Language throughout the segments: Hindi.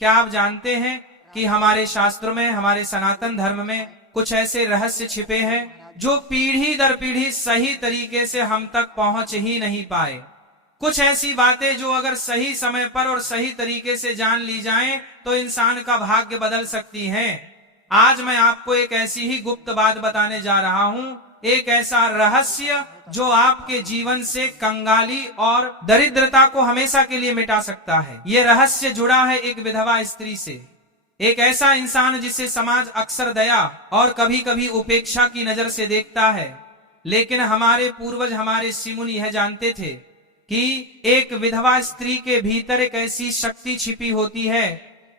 क्या आप जानते हैं कि हमारे शास्त्रों में, हमारे सनातन धर्म में कुछ ऐसे रहस्य छिपे हैं जो पीढ़ी दर पीढ़ी सही तरीके से हम तक पहुंच ही नहीं पाए। कुछ ऐसी बातें जो अगर सही समय पर और सही तरीके से जान ली जाएं तो इंसान का भाग्य बदल सकती हैं। आज मैं आपको एक ऐसी ही गुप्त बात बताने जा रहा हूं, एक ऐसा रहस्य जो आपके जीवन से कंगाली और दरिद्रता को हमेशा के लिए मिटा सकता है। ये रहस्य जुड़ा है एक विधवा स्त्री से, एक ऐसा इंसान जिसे समाज अक्सर दया और कभी कभी उपेक्षा की नजर से देखता है। लेकिन हमारे पूर्वज, हमारे ऋषि मुनि यह जानते थे कि एक विधवा स्त्री के भीतर एक ऐसी शक्ति छिपी होती है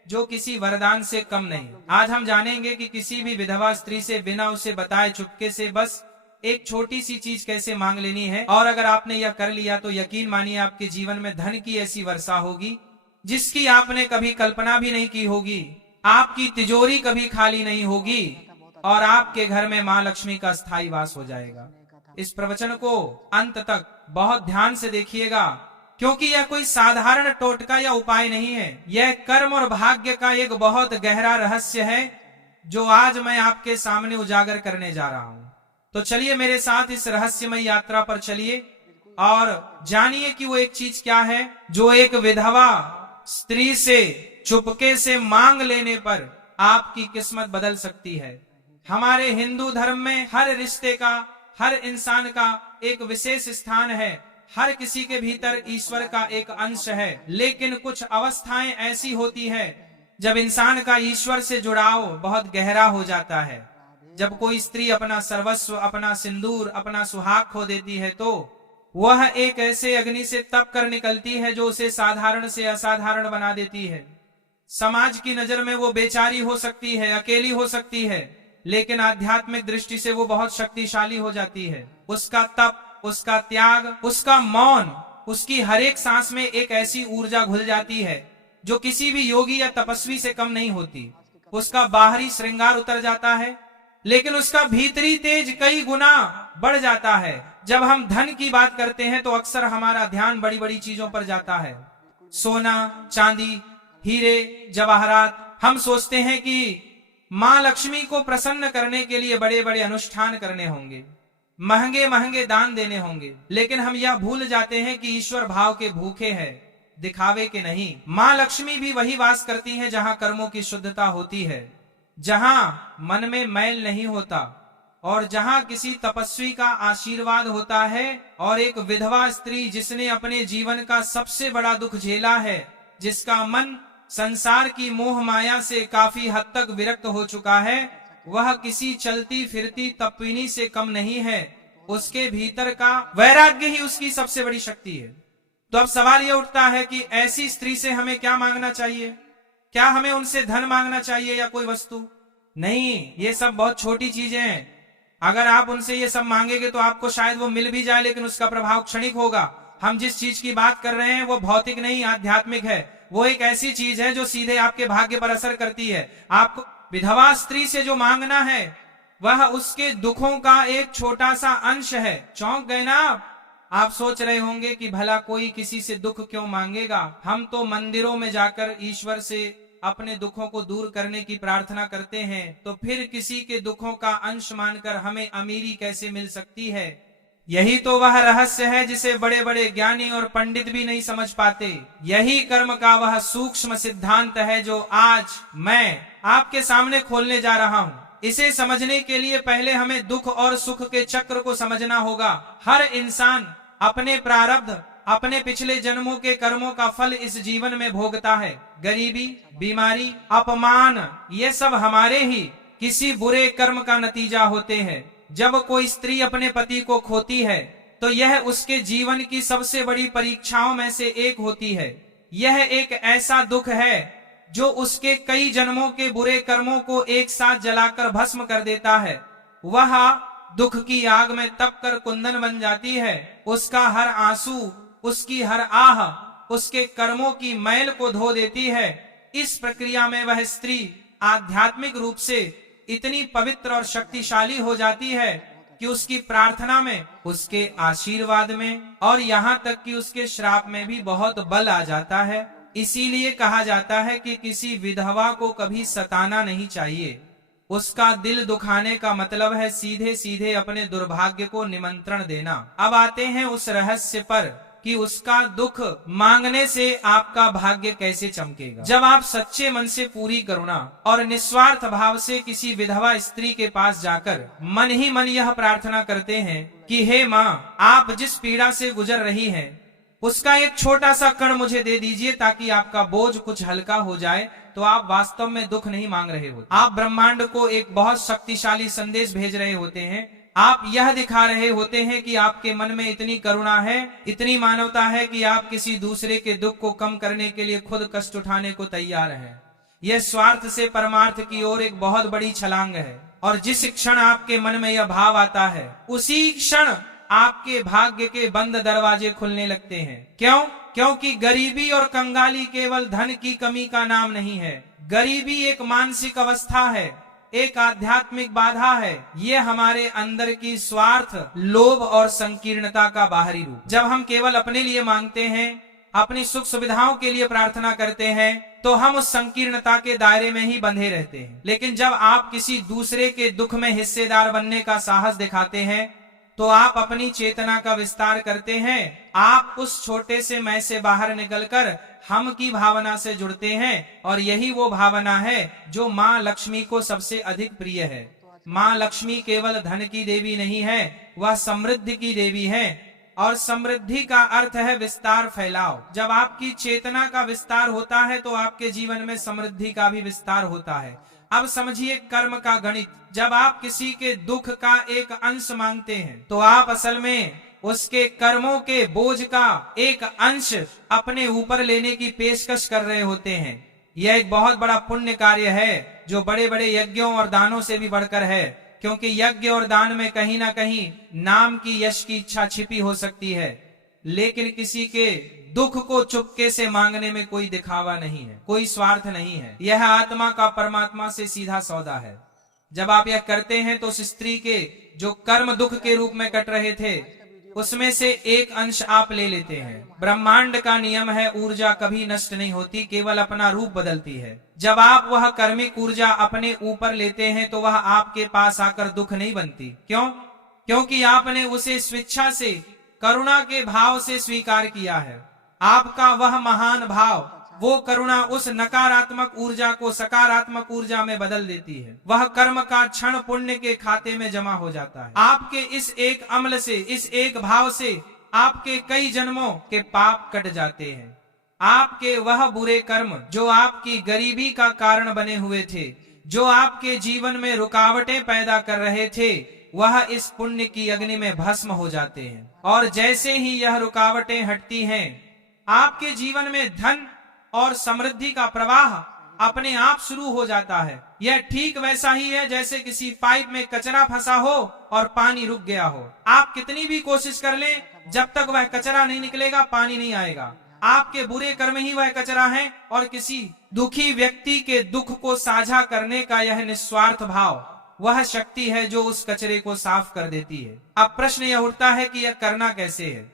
जो किसी वरदान से कम नहीं। आज हम जानेंगे कि किसी भी विधवा स्त्री से बिना उसे बताए चुपके से बस एक छोटी सी चीज कैसे मांग लेनी है, और अगर आपने यह कर लिया तो यकीन मानिए आपके जीवन में धन की ऐसी वर्षा होगी जिसकी आपने कभी कल्पना भी नहीं की होगी। आपकी तिजोरी कभी खाली नहीं होगी और आपके घर में मां लक्ष्मी का स्थायी वास हो जाएगा। इस प्रवचन को अंत तक बहुत ध्यान से देखिएगा, क्योंकि यह कोई साधारण टोटका या उपाय नहीं है। यह कर्म और भाग्य का एक बहुत गहरा रहस्य है जो आज मैं आपके सामने उजागर करने जा रहा हूं। तो चलिए मेरे साथ इस रहस्यमय यात्रा पर चलिए और जानिए कि वो एक चीज क्या है जो एक विधवा स्त्री से चुपके से मांग लेने पर आपकी किस्मत बदल सकती है। हमारे हिंदू धर्म में हर रिश्ते का, हर इंसान का एक विशेष स्थान है। हर किसी के भीतर ईश्वर का एक अंश है, लेकिन कुछ अवस्थाएं ऐसी होती है जब इंसान का ईश्वर से जुड़ाव बहुत गहरा हो जाता है। जब कोई स्त्री अपना सर्वस्व, अपना सिंदूर, अपना सुहाग खो देती है तो वह एक ऐसे अग्नि से तप कर निकलती है जो उसे साधारण से असाधारण बना देती है। समाज की नजर में वो बेचारी हो सकती है, अकेली हो सकती है, लेकिन आध्यात्मिक दृष्टि से वो बहुत शक्तिशाली हो जाती है। उसका तप, उसका त्याग, उसका मौन, उसकी हर एक सांस में एक ऐसी ऊर्जा घुल जाती है जो किसी भी योगी या तपस्वी से कम नहीं होती। उसका बाहरी श्रृंगार उतर जाता है, लेकिन उसका भीतरी तेज कई गुना बढ़ जाता है। जब हम धन की बात करते हैं तो अक्सर हमारा ध्यान बड़ी बड़ी चीजों पर जाता है, सोना, चांदी, हीरे, जवाहरात। हम सोचते हैं कि मां लक्ष्मी को प्रसन्न करने के लिए बड़े बड़े अनुष्ठान करने होंगे, महंगे महंगे दान देने होंगे, लेकिन हम यह भूल जाते हैं कि ईश्वर भाव के भूखे हैं, दिखावे के नहीं। मां लक्ष्मी भी वही वास करती हैं जहां कर्मों की शुद्धता होती है, जहां मन में मैल नहीं होता और जहां किसी तपस्वी का आशीर्वाद होता है। और एक विधवा स्त्री जिसने अपने जीवन का सबसे बड़ा दुख झेला है, जिसका मन संसार की मोह माया से काफी हद तक विरक्त हो चुका है, वह किसी चलती फिरती तपस्विनी से कम नहीं है। उसके भीतर का वैराग्य ही उसकी सबसे बड़ी शक्ति है। तो अब सवाल यह उठता है कि ऐसी स्त्री से हमें क्या मांगना चाहिए? क्या हमें उनसे धन मांगना चाहिए या कोई वस्तु? नहीं, ये सब बहुत छोटी चीजें हैं। अगर आप उनसे ये सब मांगेंगे तो आपको शायद वो मिल भी जाए, लेकिन उसका प्रभाव क्षणिक होगा। हम जिस चीज की बात कर रहे हैं वो भौतिक नहीं, आध्यात्मिक है। वो एक ऐसी चीज है जो सीधे आपके भाग्य पर असर करती है। आपको विधवा स्त्री से जो मांगना है वह उसके दुखों का एक छोटा सा अंश है। चौंक गए ना आप सोच रहे होंगे कि भला कोई किसी से दुख क्यों मांगेगा? हम तो मंदिरों में जाकर ईश्वर से अपने दुखों को दूर करने की प्रार्थना करते हैं, तो फिर किसी के दुखों का अंश मानकर हमें अमीरी कैसे मिल सकती है? यही तो वह रहस्य है जिसे बड़े बड़े ज्ञानी और पंडित भी नहीं समझ पाते। यही कर्म का वह सूक्ष्म सिद्धांत है जो आज मैं आपके सामने खोलने जा रहा हूँ। इसे समझने के लिए पहले हमें दुख और सुख के चक्र को समझना होगा। हर इंसान अपने प्रारब्ध, अपने पिछले जन्मों के कर्मों का फल इस जीवन में भोगता है। गरीबी, बीमारी, अपमान, ये सब हमारे ही किसी बुरे कर्म का नतीजा होते हैं। जब कोई स्त्री अपने पति को खोती है तो यह उसके जीवन की सबसे बड़ी परीक्षाओं में से एक होती है। यह एक ऐसा दुख है जो उसके कई जन्मों के बुरे कर्मों को एक साथ जलाकर भस्म कर देता है। वह दुख की आग में तप कर कुंदन बन जाती है। उसका हर आंसू, उसकी हर आह उसके कर्मों की मैल को धो देती है। इस प्रक्रिया में वह स्त्री आध्यात्मिक रूप से इतनी पवित्र और शक्तिशाली हो जाती है कि उसकी प्रार्थना में, उसके आशीर्वाद में और यहाँ तक कि उसके श्राप में भी बहुत बल आ जाता है। इसीलिए कहा जाता है कि किसी विधवा को कभी सताना नहीं चाहिए। उसका दिल दुखाने का मतलब है सीधे सीधे अपने दुर्भाग्य को निमंत्रण देना। अब आते हैं उस रहस्य पर कि उसका दुख मांगने से आपका भाग्य कैसे चमकेगा। जब आप सच्चे मन से पूरी करुणा और निस्वार्थ भाव से किसी विधवा स्त्री के पास जाकर मन ही मन यह प्रार्थना करते हैं कि हे माँ, आप जिस पीड़ा से गुजर रही हैं उसका एक छोटा सा कण मुझे दे दीजिए ताकि आपका बोझ कुछ हल्का हो जाए, तो आप वास्तव में दुख नहीं मांग रहे होते। आप ब्रह्मांड को एक बहुत शक्तिशाली संदेश भेज रहे होते हैं। आप यह दिखा रहे होते हैं कि आपके मन में इतनी करुणा है, इतनी मानवता है कि आप किसी दूसरे के दुख को कम करने के लिए खुद कष्ट उठाने को तैयार हैं। यह स्वार्थ से परमार्थ की ओर एक बहुत बड़ी छलांग है। और जिस क्षण आपके मन में यह भाव आता है उसी क्षण आपके भाग्य के बंद दरवाजे खुलने लगते हैं। क्यों? क्योंकि गरीबी और कंगाली केवल धन की कमी का नाम नहीं है। गरीबी एक मानसिक अवस्था है, एक आध्यात्मिक बाधा है। ये हमारे अंदर की स्वार्थ, लोभ और संकीर्णता का बाहरी रूप। जब हम केवल अपने लिए मांगते हैं, अपनी सुख सुविधाओं के लिए प्रार्थना करते हैं, तो हम उस संकीर्णता के दायरे में ही बंधे रहते हैं। लेकिन जब आप किसी दूसरे के दुख में हिस्सेदार बनने का साहस दिखाते हैं तो आप अपनी चेतना का विस्तार करते हैं। आप उस छोटे से मैं से बाहर निकलकर हम की भावना से जुड़ते हैं और यही वो भावना है जो माँ लक्ष्मी को सबसे अधिक प्रिय है। माँ लक्ष्मी केवल धन की देवी नहीं है, वह समृद्धि की देवी है। और समृद्धि का अर्थ है विस्तार, फैलाव। जब आपकी चेतना का विस्तार होता है तो आपके जीवन में समृद्धि का भी विस्तार होता है। अब समझिए कर्म का गणित। जब आप किसी के दुख का एक अंश मांगते हैं तो आप असल में उसके कर्मों के बोझ का एक अंश अपने ऊपर लेने की पेशकश कर रहे होते हैं। यह एक बहुत बड़ा पुण्य कार्य है जो बड़े बड़े यज्ञों और दानों से भी बढ़कर है, क्योंकि यज्ञ और दान में कहीं ना कहीं नाम की, यश की इच्छा छिपी हो सकती है। लेकिन किसी के दुख को चुपके से मांगने में कोई दिखावा नहीं है, कोई स्वार्थ नहीं है। यह आत्मा का परमात्मा से सीधा सौदा है। जब आप यह करते हैं तो उस स्त्री के जो कर्म दुख के रूप में कट रहे थे उसमें से एक अंश आप ले लेते हैं। ब्रह्मांड का नियम है, ऊर्जा कभी नष्ट नहीं होती, केवल अपना रूप बदलती है। जब आप वह कर्मिक ऊर्जा अपने ऊपर लेते हैं तो वह आपके पास आकर दुख नहीं बनती। क्यों? क्योंकि आपने उसे स्वेच्छा से, करुणा के भाव से स्वीकार किया है। आपका वह महान भाव, वो करुणा उस नकारात्मक ऊर्जा को सकारात्मक ऊर्जा में बदल देती है। वह कर्म का क्षण पुण्य के खाते में जमा हो जाता है। आपके इस एक अमल से, इस एक भाव से आपके कई जन्मों के पाप कट जाते हैं। आपके वह बुरे कर्म जो आपकी गरीबी का कारण बने हुए थे, जो आपके जीवन में रुकावटें पैदा कर रहे थे, वह इस पुण्य की अग्नि में भस्म हो जाते हैं। और जैसे ही यह रुकावटें हटती हैं, आपके जीवन में धन और समृद्धि का प्रवाह अपने आप शुरू हो जाता है। यह ठीक वैसा ही है जैसे किसी पाइप में कचरा फंसा हो और पानी रुक गया हो। आप कितनी भी कोशिश कर लें, जब तक वह कचरा नहीं निकलेगा पानी नहीं आएगा। आपके बुरे कर्म ही वह कचरा है और किसी दुखी व्यक्ति के दुख को साझा करने का यह निस्वार्थ भाव वह शक्ति है जो उस कचरे को साफ कर देती है। अब प्रश्न यह उठता है कि यह करना कैसे है?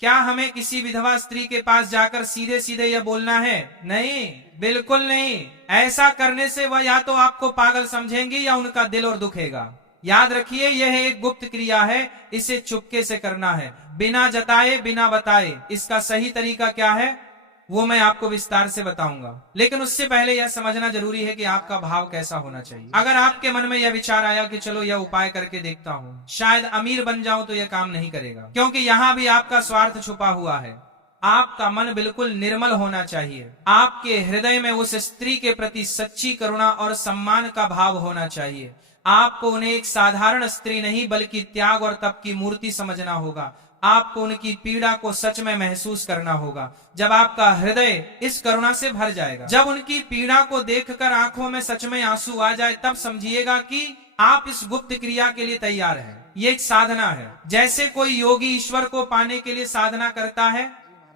क्या हमें किसी विधवा स्त्री के पास जाकर सीधे सीधे यह बोलना है? नहीं, बिल्कुल नहीं। ऐसा करने से वह या तो आपको पागल समझेंगी या उनका दिल और दुखेगा। याद रखिए, यह एक गुप्त क्रिया है, इसे चुपके से करना है, बिना जताए, बिना बताए। इसका सही तरीका क्या है वो मैं आपको विस्तार से बताऊंगा, लेकिन उससे पहले यह समझना जरूरी है कि आपका भाव कैसा होना चाहिए। अगर आपके मन में यह विचार आया कि चलो यह उपाय करके देखता हूँ, शायद अमीर बन जाऊं, तो यह काम नहीं करेगा, क्योंकि यहाँ भी आपका स्वार्थ छुपा हुआ है। आपका मन बिल्कुल निर्मल होना चाहिए। आपके हृदय में उस स्त्री के प्रति सच्ची करुणा और सम्मान का भाव होना चाहिए। आपको उन्हें एक साधारण स्त्री नहीं बल्कि त्याग और तप की मूर्ति समझना होगा। आपको उनकी पीड़ा को सच में महसूस करना होगा। जब आपका हृदय इस करुणा से भर जाएगा, जब उनकी पीड़ा को देखकर आंखों में सच में आंसू आ जाए, तब समझिएगा कि आप इस गुप्त क्रिया के लिए तैयार हैं। ये एक साधना है। जैसे कोई योगी ईश्वर को पाने के लिए साधना करता है,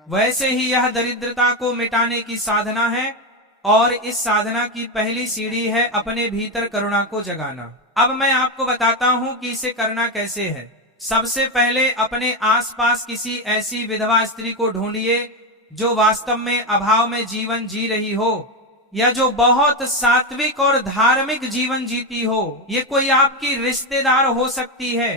वैसे ही यह दरिद्रता को मिटाने की साधना है। और इस साधना की पहली सीढ़ी है अपने भीतर करुणा को जगाना। अब मैं आपको बताता हूँ कि इसे करना कैसे है। सबसे पहले अपने आसपास किसी ऐसी विधवा स्त्री को ढूंढिए जो वास्तव में अभाव में जीवन जी रही हो, या जो बहुत सात्विक और धार्मिक जीवन जीती हो, ये कोई आपकी रिश्तेदार हो सकती है,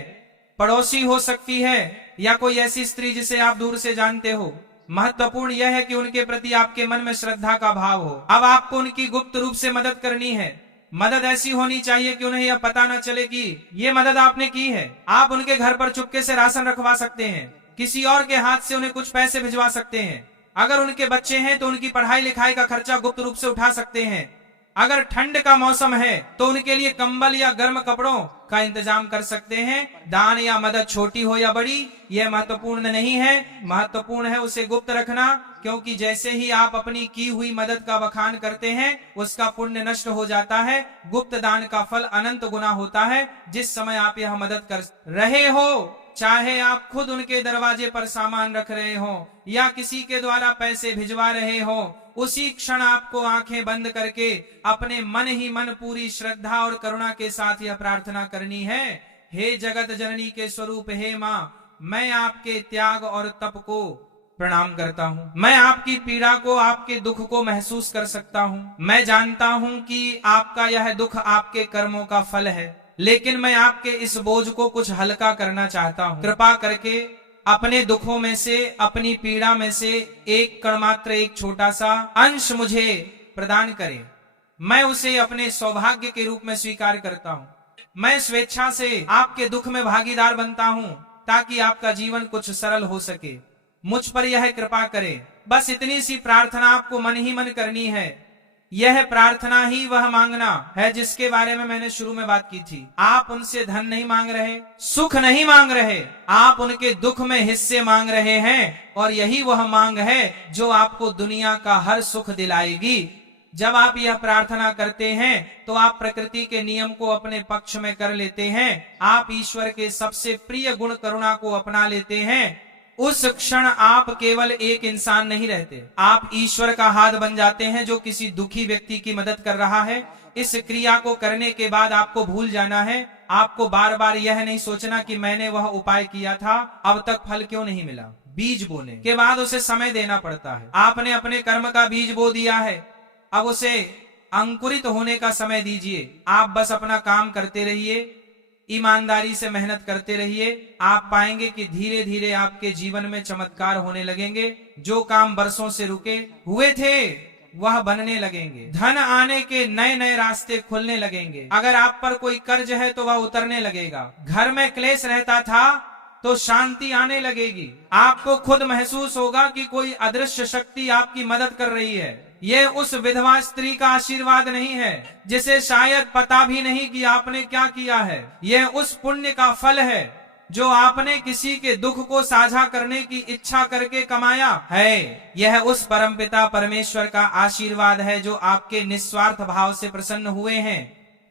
पड़ोसी हो सकती है, या कोई ऐसी स्त्री जिसे आप दूर से जानते हो। महत्वपूर्ण यह है कि उनके प्रति आपके मन में श्रद्धा का भाव हो। अब आपको उनकी गुप्त रूप से मदद करनी है। मदद ऐसी होनी चाहिए कि उन्हें यह पता न चले कि ये मदद आपने की है। आप उनके घर पर चुपके से राशन रखवा सकते हैं, किसी और के हाथ से उन्हें कुछ पैसे भिजवा सकते हैं। अगर उनके बच्चे हैं तो उनकी पढ़ाई लिखाई का खर्चा गुप्त रूप से उठा सकते हैं। अगर ठंड का मौसम है तो उनके लिए कंबल या गर्म कपड़ों का इंतजाम कर सकते हैं। दान या मदद छोटी हो या बड़ी, यह महत्वपूर्ण नहीं है। महत्वपूर्ण है उसे गुप्त रखना, क्योंकि जैसे ही आप अपनी की हुई मदद का बखान करते हैं, उसका पुण्य नष्ट हो जाता है। गुप्त दान का फल अनंत गुना होता है। जिस समय आप यह मदद कर रहे हो, चाहे आप खुद उनके दरवाजे पर सामान रख रहे हो या किसी के द्वारा पैसे भिजवा रहे हो, उसी क्षण आपको आंखें बंद करके अपने मन ही मन पूरी श्रद्धा और करुणा के साथ यह प्रार्थना करनी है, हे जगत जननी के स्वरूप, हे माँ, मैं आपके त्याग और तप को प्रणाम करता हूँ। मैं आपकी पीड़ा को, आपके दुख को महसूस कर सकता हूँ। मैं जानता हूँ कि आपका यह दुख आपके कर्मों का फल है, लेकिन मैं आपके इस बोझ को कुछ हल्का करना चाहता हूँ। कृपा करके अपने दुखों में से, अपनी पीड़ा में से एक कण मात्र, एक छोटा सा अंश मुझे प्रदान करें। मैं उसे अपने सौभाग्य के रूप में स्वीकार करता हूँ। मैं स्वेच्छा से आपके दुख में भागीदार बनता हूँ ताकि आपका जीवन कुछ सरल हो सके। मुझ पर यह कृपा करें। बस इतनी सी प्रार्थना आपको मन ही मन करनी है। यह प्रार्थना ही वह मांगना है जिसके बारे में मैंने शुरू में बात की थी। आप उनसे धन नहीं मांग रहे, सुख नहीं मांग रहे, आप उनके दुख में हिस्से मांग रहे हैं, और यही वह मांग है जो आपको दुनिया का हर सुख दिलाएगी। जब आप यह प्रार्थना करते हैं तो आप प्रकृति के नियम को अपने पक्ष में कर लेते हैं। आप ईश्वर के सबसे प्रिय गुण करुणा को अपना लेते हैं। उस क्षण आप केवल एक इंसान नहीं रहते, आप ईश्वर का हाथ बन जाते हैं जो किसी दुखी व्यक्ति की मदद कर रहा है। इस क्रिया को करने के बाद आपको भूल जाना है। आपको बार बार यह नहीं सोचना कि मैंने वह उपाय किया था, अब तक फल क्यों नहीं मिला। बीज बोने के बाद उसे समय देना पड़ता है। आपने अपने कर्म का बीज बो दिया है, अब उसे अंकुरित होने का समय दीजिए। आप बस अपना काम करते रहिए, ईमानदारी से मेहनत करते रहिए। आप पाएंगे कि धीरे धीरे आपके जीवन में चमत्कार होने लगेंगे। जो काम बरसों से रुके हुए थे वह बनने लगेंगे। धन आने के नए नए रास्ते खुलने लगेंगे। अगर आप पर कोई कर्ज है तो वह उतरने लगेगा। घर में क्लेश रहता था तो शांति आने लगेगी। आपको खुद महसूस होगा कि कोई अदृश्य शक्ति आपकी मदद कर रही है। यह उस विधवा स्त्री का आशीर्वाद नहीं है जिसे शायद पता भी नहीं कि आपने क्या किया है। यह उस पुण्य का फल है जो आपने किसी के दुख को साझा करने की इच्छा करके कमाया है। यह उस परमपिता परमेश्वर का आशीर्वाद है जो आपके निस्वार्थ भाव से प्रसन्न हुए हैं।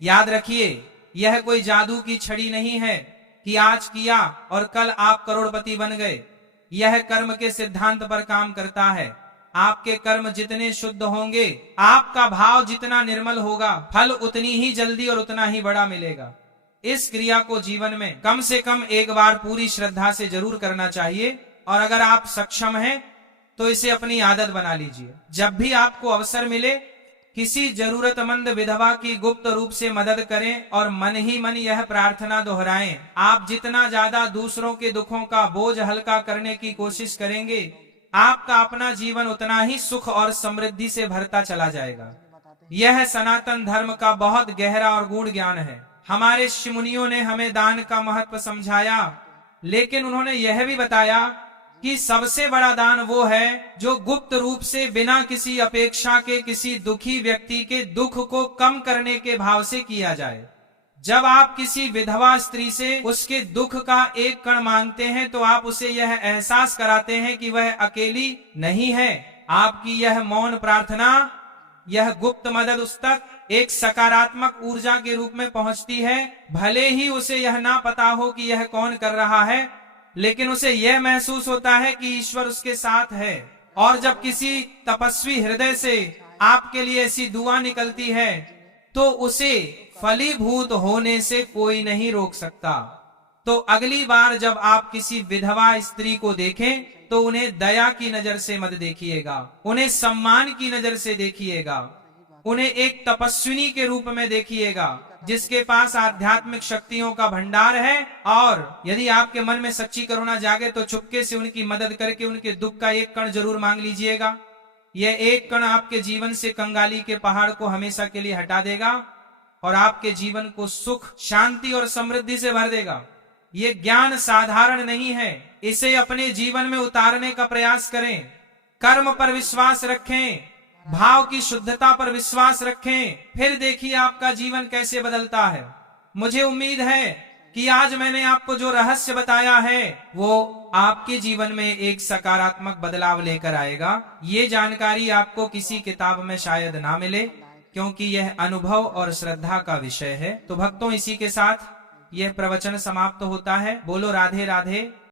याद रखिए, यह कोई जादू की छड़ी नहीं है कि आज किया और कल आप करोड़पति बन गए। यह कर्म के सिद्धांत पर काम करता है। आपके कर्म जितने शुद्ध होंगे, आपका भाव जितना निर्मल होगा, फल उतनी ही जल्दी और उतना ही बड़ा मिलेगा। इस क्रिया को जीवन में कम से कम एक बार पूरी श्रद्धा से जरूर करना चाहिए, और अगर आप सक्षम हैं तो इसे अपनी आदत बना लीजिए। जब भी आपको अवसर मिले, किसी जरूरतमंद विधवा की गुप्त रूप से मदद करें और मन ही मन यह प्रार्थना दोहराएं। आप जितना ज्यादा दूसरों के दुखों का बोझ हल्का करने की कोशिश करेंगे, आपका अपना जीवन उतना ही सुख और समृद्धि से भरता चला जाएगा। यह सनातन धर्म का बहुत गहरा और गूढ़ ज्ञान है। हमारे ऋषि मुनियों ने हमें दान का महत्व समझाया, लेकिन उन्होंने यह भी बताया कि सबसे बड़ा दान वो है जो गुप्त रूप से बिना किसी अपेक्षा के किसी दुखी व्यक्ति के दुख को कम करने के भाव से किया जाए। जब आप किसी विधवा स्त्री से उसके दुख का एक कण मांगते हैं तो आप उसे यह एहसास कराते हैं कि वह अकेली नहीं है। आपकी यह मौन प्रार्थना, यह गुप्त मदद उस तक एक सकारात्मक ऊर्जा के रूप में पहुंचती है। भले ही उसे यह ना पता हो कि यह कौन कर रहा है, लेकिन उसे यह महसूस होता है कि ईश्वर उसके साथ है। और जब किसी तपस्वी हृदय से आपके लिए ऐसी दुआ निकलती है तो उसे फलीभूत होने से कोई नहीं रोक सकता। तो अगली बार जब आप किसी विधवा स्त्री को देखें तो उन्हें दया की नजर से मत देखिएगा, उन्हें सम्मान की नजर से देखिएगा, उन्हें एक तपस्विनी के रूप में देखिएगा जिसके पास आध्यात्मिक शक्तियों का भंडार है। और यदि आपके मन में सच्ची करुणा जागे तो चुपके से उनकी मदद करके उनके दुख का एक कण जरूर मांग लीजिएगा। यह एक कण आपके जीवन से कंगाली के पहाड़ को हमेशा के लिए हटा देगा और आपके जीवन को सुख, शांति और समृद्धि से भर देगा। ये ज्ञान साधारण नहीं है, इसे अपने जीवन में उतारने का प्रयास करें। कर्म पर विश्वास रखें, भाव की शुद्धता पर विश्वास रखें, फिर देखिए आपका जीवन कैसे बदलता है। मुझे उम्मीद है कि आज मैंने आपको जो रहस्य बताया है वो आपके जीवन में एक सकारात्मक बदलाव लेकर आएगा। ये जानकारी आपको किसी किताब में शायद ना मिले, क्योंकि यह अनुभव और श्रद्धा का विषय है। तो भक्तों, इसी के साथ यह प्रवचन समाप्त होता है। बोलो राधे राधे।